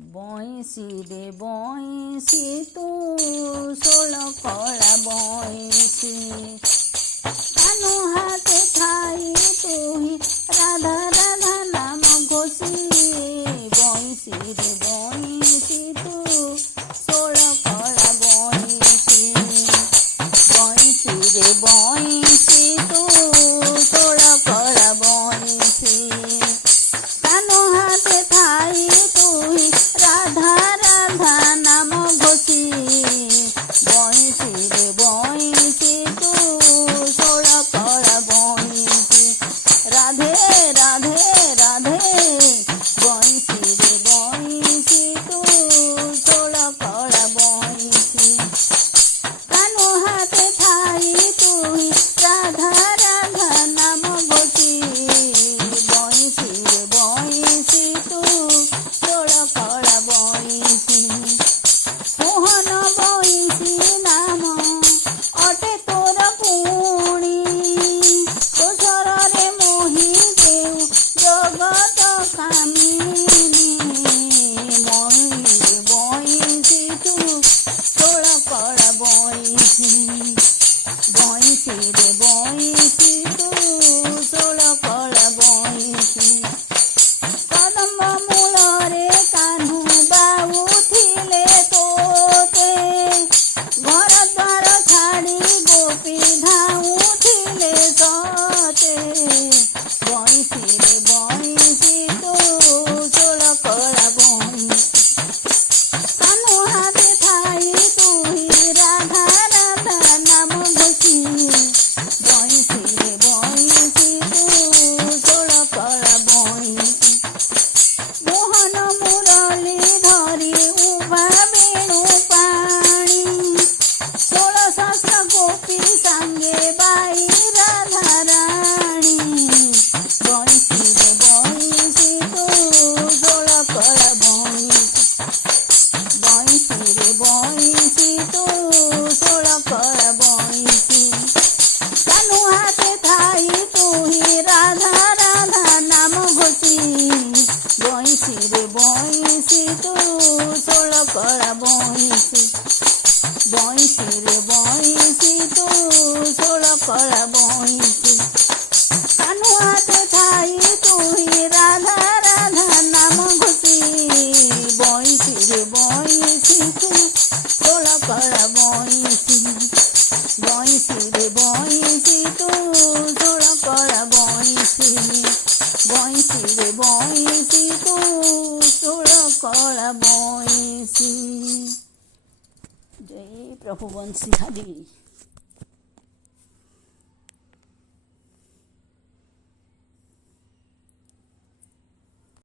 ବଇଁଶୀ ରେ ବଇଁଶୀ ତୁ ଷୋଳ କଳା ବଇଁଶୀ କାନୁ ହାତେ ଥାଇ ତୁହି ରାଧା ରାଧା ନାମ ଘୋଷି ବଇଁଶୀ ରେ ବଇଁଶୀ ତୁ ଷୋଳ କଳା ବଇଁଶୀ ବଇଁଶୀ ରେ ବଇଁଶୀ ତୁ ଷୋଳ କଳା ବଇଁଶୀ କାନୁ ହାତେ ଥାଇ ତୁହି রাধা রাধা নাম ঘোষি বইঁশী রে বইঁশী তু ষোল কলা বইঁশী রাধে রাধে রাধে বইঁশী রে বইঁশী তু ষোল কলা বইঁশী কানু হাতে ঠাই তুই রাধা রাধা নাম ঘোষি বইঁশী রে বইঁশী তু ষোল কলা বইঁশী মোহন বইঁশী নাম অটে তোর পুণি তো সରରେ মোহি দেউ জগত কামিনী ময়ূরে বইঁশী তু ষোল কলা বইঁশী বইঁশী রে বইঁশী তু ষোল কলা বইঁশী কদম্ব মূলরে কাহ্নু বাউথিলে তোতে ঘর দ্বার ছাড়ি গোপী ধাউথিলে সতে বইঁশী রে বইঁশী তু ষোল কলা বইঁশী কানু হাতে ঠাই তুই রাধা রাধা নাম ঘোষি বইঁশী রে বইঁশী তু ষোল কলা বইঁশী মোহন মুরলী ধরি উভা বেণু পাণি ষোল সহস্র গোপী সাঙ্গে বাই রাধা রাণী বইঁশী রে বইঁশী তু ষোল কলা বইঁশী বইঁশী রে বইঁশী তু ষোল কলা বইঁশী কানু হাতে ঠাই তুহি রাধা রাধা নাম ঘোষি বইঁশী রে বইঁশী তু ষোল কলা বইঁশী বইঁশী রে বইঁশী তু ষোল কলা বইঁশী কানু হাতে ঠাই তুহি রাধা রাধা নাম ঘোষি বইঁশী রে বইঁশী তু ষোল কলা বইঁশী বইঁশী রে বইঁশী তু ষোল কলা বইঁশী বইঁশী রে বইঁশী তু ষোল কলা বইঁশী। জয় প্রভু বংশীধারী।